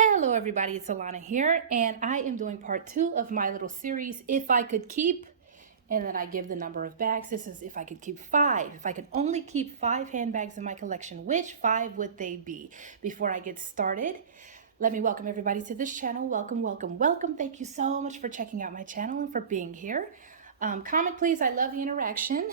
Hello everybody, it's Alana here, and I am doing part 2 of my little series, If I Could Keep, and then I give the number of bags. This is if I could keep 5. If I could only keep 5 handbags in my collection, which 5 would they be? Before I get started, let me welcome everybody to this channel. Welcome, welcome, welcome. Thank you so much for checking out my channel and for being here. Comment please, I love the interaction,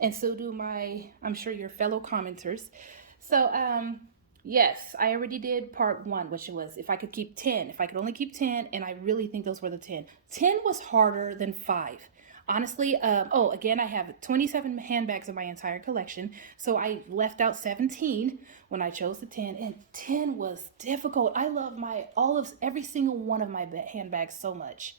and so do I'm sure your fellow commenters. So, yes, I already did part 1, which was if I could keep 10, if I could only keep 10, and I really think those were the 10. 10 was harder than 5. Honestly, again, I have 27 handbags in my entire collection, so I left out 17 when I chose the 10, and 10 was difficult. I love every single one of my handbags so much.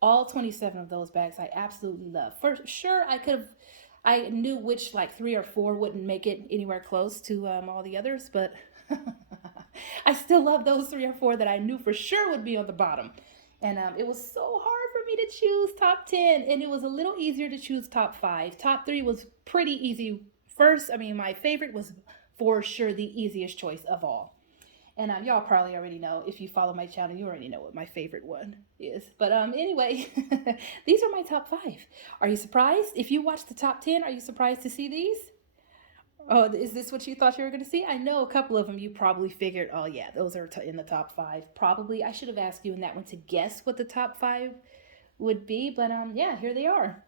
All 27 of those bags I absolutely love. For sure, I knew which like 3 or 4 wouldn't make it anywhere close to all the others, but I still love those 3 or 4 that I knew for sure would be on the bottom. And it was so hard for me to choose top 10, and it was a little easier to choose top 5. Top 3 was pretty easy. My favorite was for sure the easiest choice of all. And y'all probably already know, if you follow my channel, you already know what my favorite one is. But anyway, these are my top 5. Are you surprised? If you watched the top 10, are you surprised to see these? Oh, is this what you thought you were going to see? I know a couple of them you probably figured, oh yeah, those are in the top 5. Probably, I should have asked you in that one to guess what the top 5 would be. But yeah, here they are.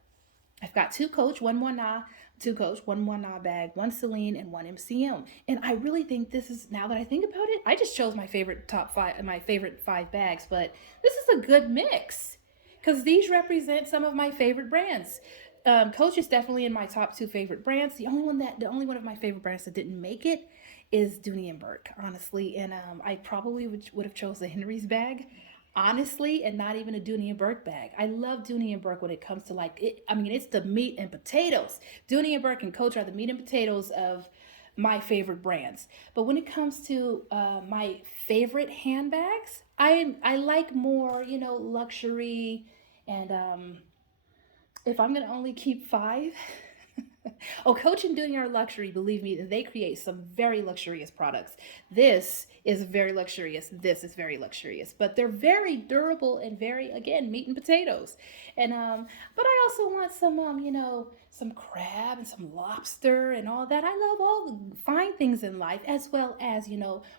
I've got 2 Coach, 1 Muana, 2 Coach, 1 Muana bag, 1 Celine, and 1 MCM. And I really think this is, now that I think about it, I just chose my favorite top 5, my favorite 5 bags. But this is a good mix because these represent some of my favorite brands. Coach is definitely in my top 2 favorite brands. The only one of my favorite brands that didn't make it is Dooney and Burke, honestly. And I probably would have chose the Henry's bag, honestly, and not even a Dooney and Burke bag. I love Dooney and Burke when it comes to it's the meat and potatoes. Dooney and Burke and Coach are the meat and potatoes of my favorite brands. But when it comes to my favorite handbags, I like more, luxury, and if I'm gonna only keep 5, oh, Coach and Dooney are luxury. Believe me, they create some very luxurious products. This is very luxurious. This is very luxurious, but they're very durable and very, again, meat and potatoes. And but I also want some crab and some lobster and all that. I love all the fine things in life, as well as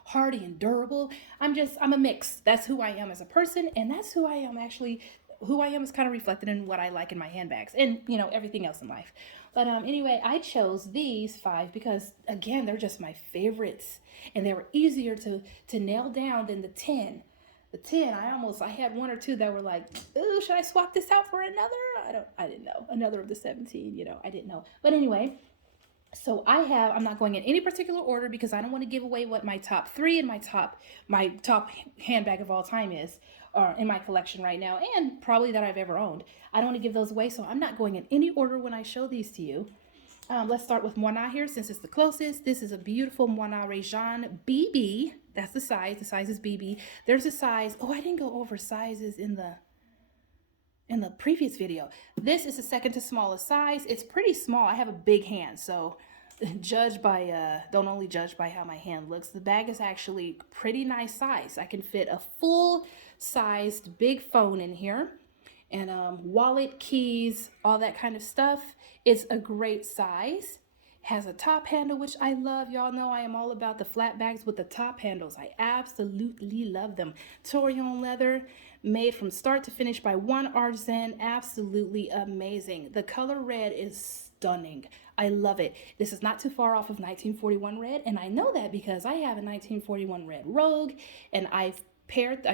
hardy and durable. I'm a mix. That's who I am as a person, and that's who I am actually. Who I am is kind of reflected in what I like in my handbags and everything else in life. But anyway, I chose these 5 because again, they're just my favorites, and they were easier to nail down than the 10. The 10, I had 1 or 2 that were like, ooh, should I swap this out for another? I didn't know. Another of the 17, I didn't know. But anyway, so I'm not going in any particular order because I don't want to give away what my top 3 and my top handbag of all time is in my collection right now, and probably that I've ever owned. I don't want to give those away, so I'm not going in any order when I show these to you. Let's start with Muana here since it's the closest. This is a beautiful Muana Jean BB. That's the size. The size is BB. There's a size. Oh, I didn't go over sizes in the previous video. This is the second to smallest size. It's pretty small. I have a big hand, so don't only judge by how my hand looks. The bag is actually pretty nice size. I can fit a full-sized big phone in here, and wallet, keys, all that kind of stuff. It's a great size. Has a top handle, which I love. Y'all know I am all about the flat bags with the top handles. I absolutely love them. Torion leather, made from start to finish by one artisan. Absolutely amazing. The color red is stunning. I love it. This is not too far off of 1941 red, and I know that because I have a 1941 red Rogue, and I've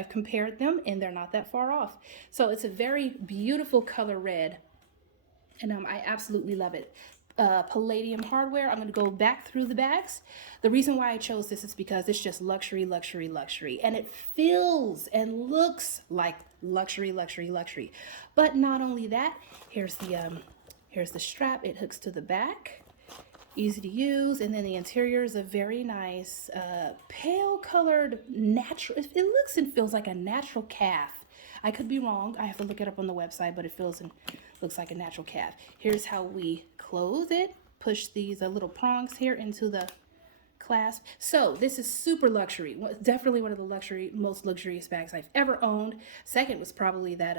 compared them, and they're not that far off. So it's a very beautiful color red, and I absolutely love it. Palladium hardware. I'm going to go back through the bags. The reason why I chose this is because it's just luxury, luxury, luxury, and it feels and looks like luxury, luxury, luxury. But not only that, here's the strap. It hooks to the back, easy to use, and then the interior is a very nice pale colored natural. It looks and feels like a natural calf. I could be wrong. I have to look it up on the website, but it feels and looks like a natural calf. Here's how we close it. Push these little prongs here into the clasp. So this is super luxury. Definitely one of the most luxurious bags I've ever owned. Second was probably that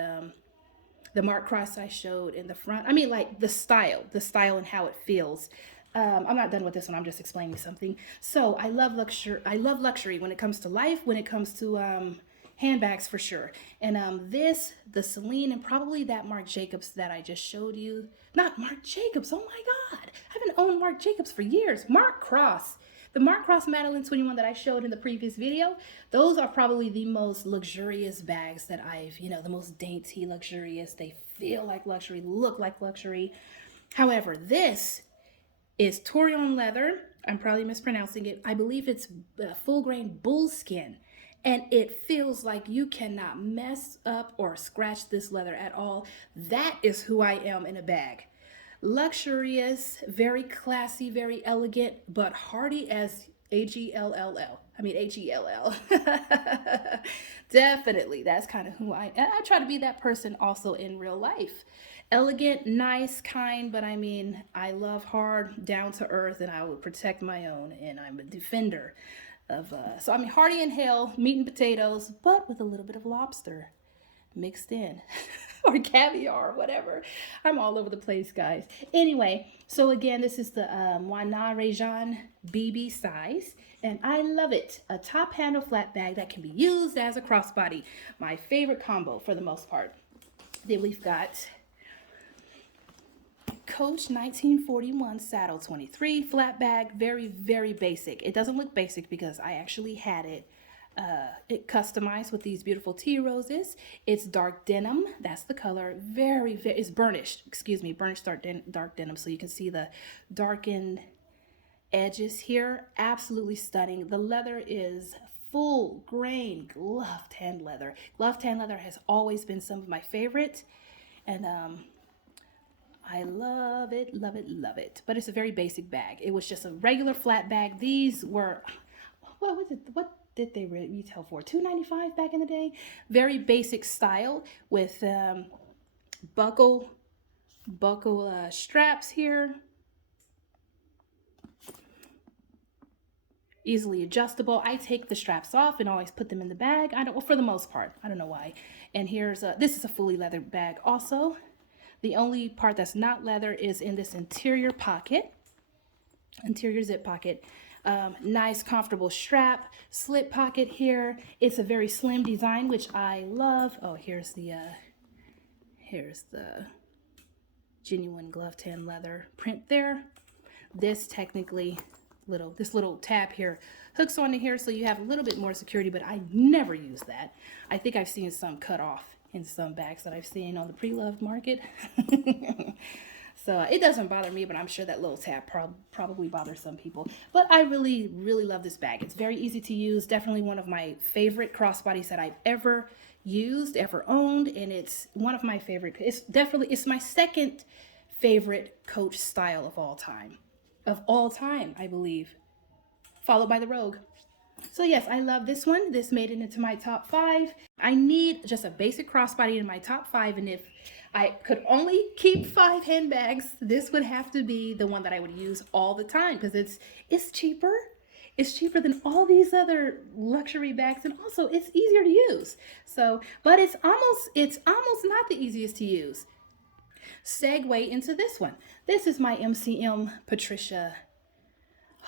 the Mark Cross I showed in the front. I mean, like the style and how it feels. I'm not done with this one. I'm just explaining something. So I love luxury. I love luxury when it comes to life, when it comes to handbags for sure. And the Celine, and probably that Marc Jacobs that I just showed you. Not Marc Jacobs. Oh my God. I haven't owned Marc Jacobs for years. Mark Cross. The Mark Cross Madeline 21 that I showed in the previous video, those are probably the most luxurious bags that I've, the most dainty, luxurious. They feel like luxury, look like luxury. However, this is Torion leather. I'm probably mispronouncing it. I believe it's full grain bull skin. And it feels like you cannot mess up or scratch this leather at all. That is who I am in a bag. Luxurious, very classy, very elegant, but hardy as H-E-L-L. I mean, H-E-L-L. Definitely, that's kind of who I am. I try to be that person also in real life. Elegant, nice, kind, but I mean, I love hard, down to earth, and I will protect my own, and I'm a defender of, so I mean, hearty and hale, meat and potatoes, but with a little bit of lobster mixed in or caviar or whatever. I'm all over the place, guys. Anyway, so again, this is the Muana Jean BB size, and I love it. A top handle flat bag that can be used as a crossbody. My favorite combo for the most part. Then we've got Coach 1941 Saddle 23 flat bag. Very, very basic. It doesn't look basic because I actually had it customized with these beautiful tea roses. It's dark denim. That's the color. It's burnished. Excuse me, burnished dark denim. So you can see the darkened edges here. Absolutely stunning. The leather is full grain gloved hand leather. Gloved hand leather has always been some of my favorite, and I love it, love it, love it. But it's a very basic bag. It was just a regular flat bag. These were, what was it? What did they retail for? $2.95 back in the day. Very basic style with buckle straps here. Easily adjustable. I take the straps off and always put them in the bag. Well, for the most part. I don't know why. And this is a fully leather bag also. The only part that's not leather is in this interior zip pocket. Nice comfortable strap, slip pocket here. It's a very slim design, which I love. Oh, here's the genuine glove tan leather print there. This technically this little tab here hooks onto here, so you have a little bit more security, but I never use that. I think I've seen some cut off in some bags that I've seen on the pre-loved market. So it doesn't bother me, but I'm sure that little tab probably bothers some people. But I really, really love this bag. It's very easy to use. Definitely one of my favorite crossbodies that I've ever used, ever owned. And it's one of my favorite. It's my second favorite Coach style of all time. I believe. Followed by the Rogue. So yes, I love this one. This made it into my top 5. I need just a basic crossbody in my top 5, and if I could only keep 5 handbags, this would have to be the one that I would use all the time, because it's cheaper. It's cheaper than all these other luxury bags, and also it's easier to use. So, but it's almost not the easiest to use. Segue into this one. This is my MCM Patricia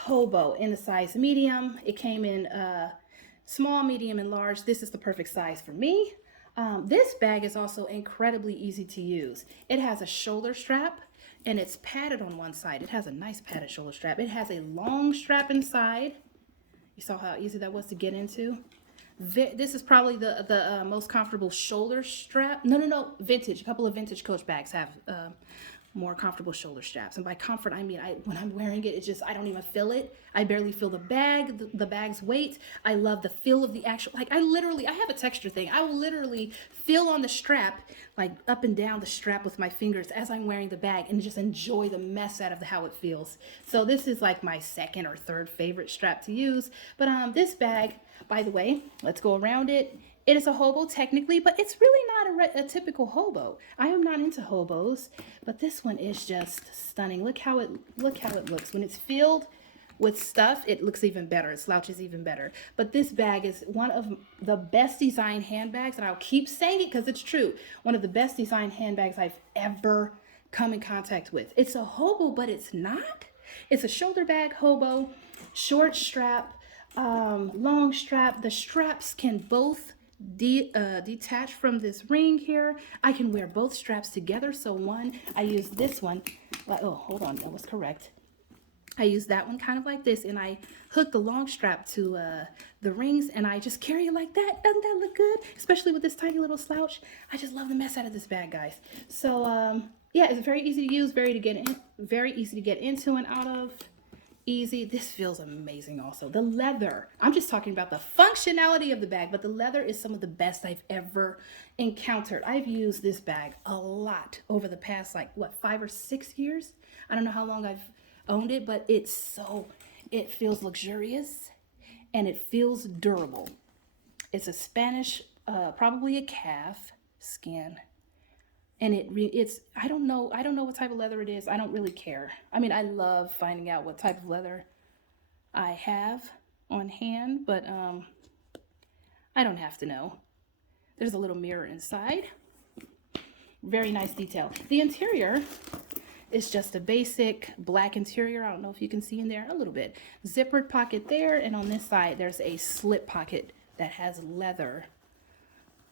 hobo in the size medium. It came in small, medium, and large. This is the perfect size for me. This bag is also incredibly easy to use. It has a shoulder strap, and it's padded on one side. It has a nice padded shoulder strap. It has a long strap inside. You saw how easy that was to get into. This is probably the most comfortable shoulder strap. No, vintage. A couple of vintage Coach bags have more comfortable shoulder straps. And by comfort, I mean, when I'm wearing it, I don't even feel it. I barely feel the bag, the bag's weight. I love the feel of the actual, I have a texture thing. I will literally feel on the strap, like up and down the strap with my fingers as I'm wearing the bag, and just enjoy the mess out of how it feels. So this is like my second or third favorite strap to use. But this bag, by the way, let's go around it. It is a hobo technically, but it's really not a typical hobo. I am not into hobos, but this one is just stunning. Look how it looks when it's filled. with stuff, it looks even better. It slouches even better. But this bag is one of the best designed handbags, and I'll keep saying it because it's true. One of the best designed handbags I've ever come in contact with. It's a hobo, but it's not. It's a shoulder bag hobo, short strap, long strap. The straps can both detach from this ring here. I can wear both straps together. So one, I use this one. Oh, hold on, that was correct. I use that one kind of like this, and I hook the long strap to the rings, and I just carry it like that. Doesn't that look good? Especially with this tiny little slouch. I just love the mess out of this bag, guys. So yeah, it's very easy to use, very easy to get into and out of. Easy. This feels amazing also. The leather. I'm just talking about the functionality of the bag, but the leather is some of the best I've ever encountered. I've used this bag a lot over the past, like, what, 5 or 6 years? I don't know how long I've owned it, but it feels luxurious and it feels durable. It's a Spanish, probably a calf skin. And it's, I don't know what type of leather it is. I don't really care. I mean, I love finding out what type of leather I have on hand, but I don't have to know. There's a little mirror inside. Very nice detail. The interior is just a basic black interior. I don't know if you can see in there a little bit. Zippered pocket there, and on this side there's a slip pocket that has leather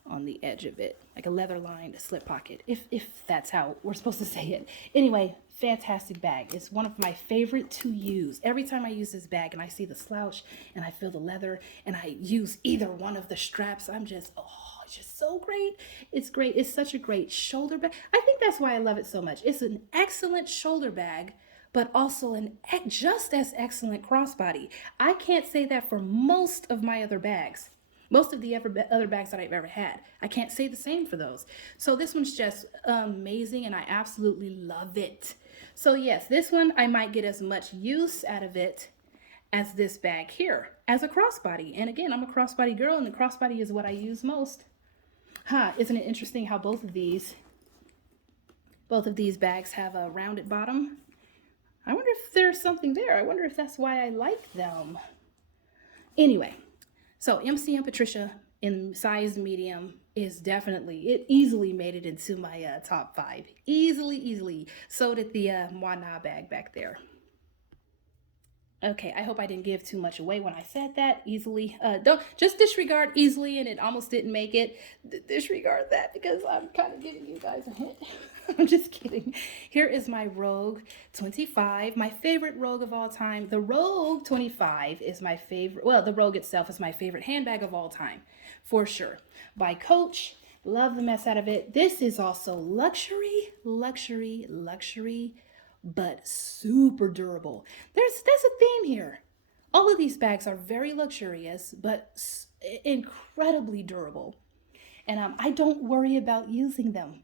on the edge of it, like a leather lined slip pocket, if that's how we're supposed to say it. Anyway, fantastic bag. It's one of my favorite to use. Every time I use this bag and I see the slouch and I feel the leather and I use either one of the straps, I'm just, oh, it's just so great. It's great. It's such a great shoulder bag. I think that's why I love it so much. It's an excellent shoulder bag, but also an just as excellent crossbody. I can't say that for most of my other bags. Most of the other bags that I've ever had. I can't say the same for those. So this one's just amazing, and I absolutely love it. So yes, this one, I might get as much use out of it as this bag here, as a crossbody. And again, I'm a crossbody girl, and the crossbody is what I use most. Isn't it interesting how both of these bags have a rounded bottom? I wonder if there's something there. I wonder if that's why I like them. Anyway. So MCM Patricia in size medium is definitely, it easily made it into my top 5. Easily. So did the Muana bag back there. Okay, I hope I didn't give too much away when I said that. Easily. Don't just disregard easily, and it almost didn't make it. Disregard that because I'm kind of giving you guys a hint. I'm just kidding. Here is my Rogue 25, my favorite Rogue of all time. The Rogue 25 is my favorite. Well, the Rogue itself is my favorite handbag of all time, for sure. By Coach. Love the mess out of it. This is also luxury, but super durable. There's a theme here. All of these bags are very luxurious, but incredibly durable. And I don't worry about using them.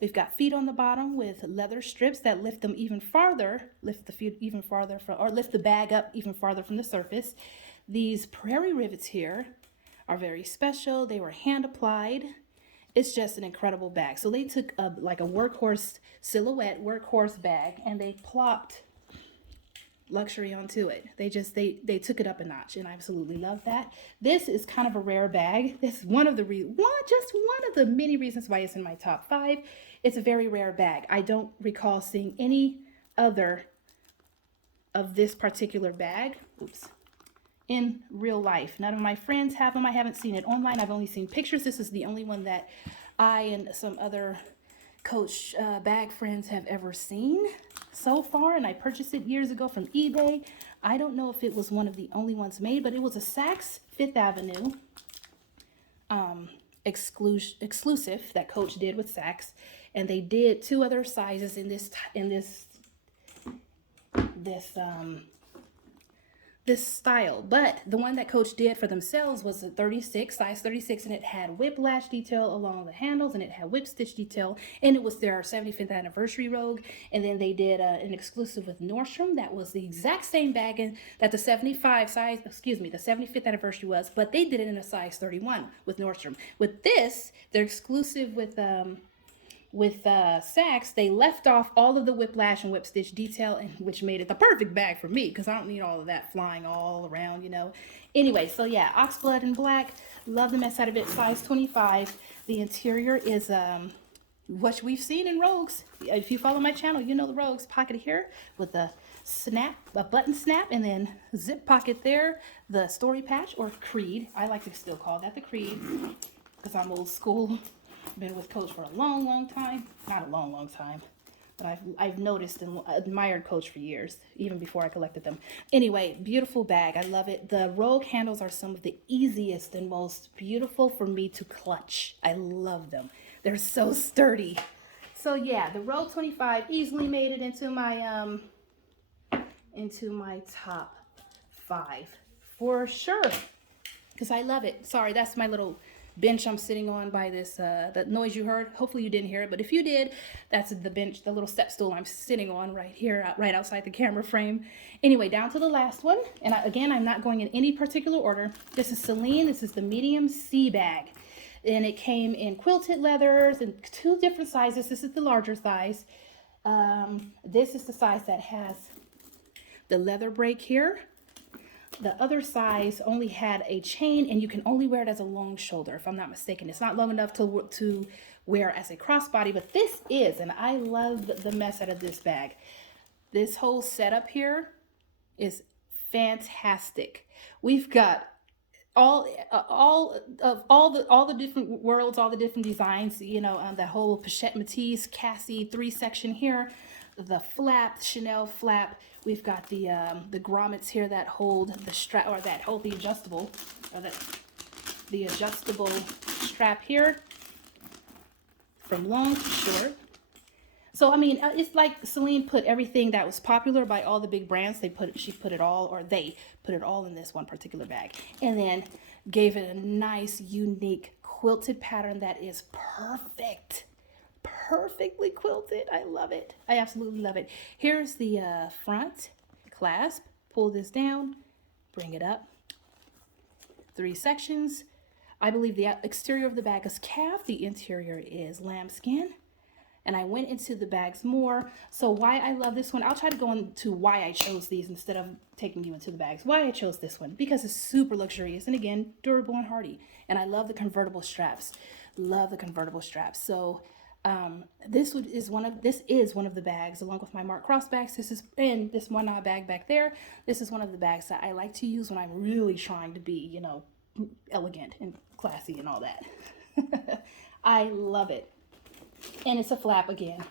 We've got feet on the bottom with leather strips that lift them even farther, lift the feet even farther from, or lift the bag up even farther from the surface. These prairie rivets here are very special. They were hand applied. It's just an incredible bag. So they took like a workhorse silhouette, workhorse bag, and they plopped luxury onto it. They took it up a notch, and I absolutely love that. This is kind of a rare bag. This is one of the many reasons why it's in my top 5. It's a very rare bag. I don't recall seeing any other of this particular bag. In real life. None of my friends have them. I haven't seen it online. I've only seen pictures. This is the only one that I and some other Coach bag friends have ever seen so far, and I purchased it years ago from eBay. I don't know if it was one of the only ones made, but it was a Saks Fifth Avenue exclusive that Coach did with Saks, and they did 2 other sizes in this style, but the one that Coach did for themselves was a 36, size 36, and it had whiplash detail along the handles, and it had whip stitch detail, and it was their 75th anniversary Rogue. And then they did an exclusive with Nordstrom that was the exact same bag that the 75th anniversary was, but they did it in a size 31 with Nordstrom. With this, they're exclusive with with Saks, they left off all of the whiplash and whip stitch detail, and which made it the perfect bag for me because I don't need all of that flying all around, you know. Anyway, so yeah, oxblood and black. Love the mess out of it. Size 25. The interior is what we've seen in Rogues. If you follow my channel, you know the Rogues pocket here with a snap, a button snap, and then zip pocket there. The story patch, or creed. I like to still call that the creed because I'm old school. Been with Coach for a long time. Not a long time, but I've noticed and admired Coach for years, even before I collected them. Anyway, beautiful bag. I love it. The Rogue handles are some of the easiest and most beautiful for me to clutch. I love them. They're so sturdy. So yeah, the Rogue 25 easily made it into my top 5 for sure, because I love it. Sorry, that's my little bench I'm sitting on by this, that noise you heard. Hopefully you didn't hear it, but if you did, that's the bench, the little step stool I'm sitting on right here, right outside the camera frame. Anyway, down to the last one. And again, I'm not going in any particular order. This is Celine. This is the medium C bag. And it came in quilted leathers in 2 different sizes. This is the larger size. This is the size that has the leather break here. The other size only had a chain, and you can only wear it as a long shoulder, if I'm not mistaken. It's not long enough to wear as a crossbody, but this is, and I love the mess out of this bag. This whole setup here is fantastic. We've got all the different worlds, all the different designs, you know, the whole Pochette Matisse Cassie 3-section here, the flap, Chanel flap. We've got the grommets here that hold the strap, or that hold the adjustable, or the adjustable strap here from long to short. So I mean, it's like Celine put everything that was popular by all the big brands. She put it all in this one particular bag, and then gave it a nice, unique quilted pattern that is perfect. Perfectly quilted. I love it. I absolutely love it. Here's the front clasp. Pull this down, bring it up. 3 sections. I believe the exterior of the bag is calf. The interior is lambskin. And I went into the bags more. So why I love this one, I'll try to go into why I chose these instead of taking you into the bags. Why I chose this one, because it's super luxurious and again, durable and hardy. And I love the convertible straps. Love the convertible straps. So this is one of the bags, along with my Mark Cross bags. This is, and this Muana bag back there. This is one of the bags that I like to use when I'm really trying to be, you know, elegant and classy and all that. I love it. And it's a flap again.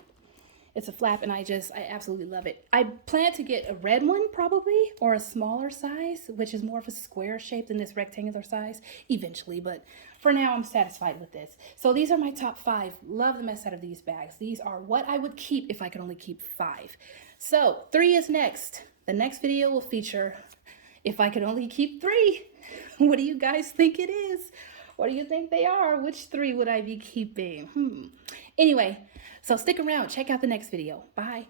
It's a flap, and I absolutely love it. I plan to get a red one probably, or a smaller size, which is more of a square shape than this rectangular size eventually. But for now, I'm satisfied with this. So these are my top 5. Love the mess out of these bags. These are what I would keep if I could only keep 5. So 3 is next. The next video will feature if I could only keep 3. What do you guys think it is? What do you think they are? Which 3 would I be keeping? Anyway, so stick around. Check out the next video. Bye.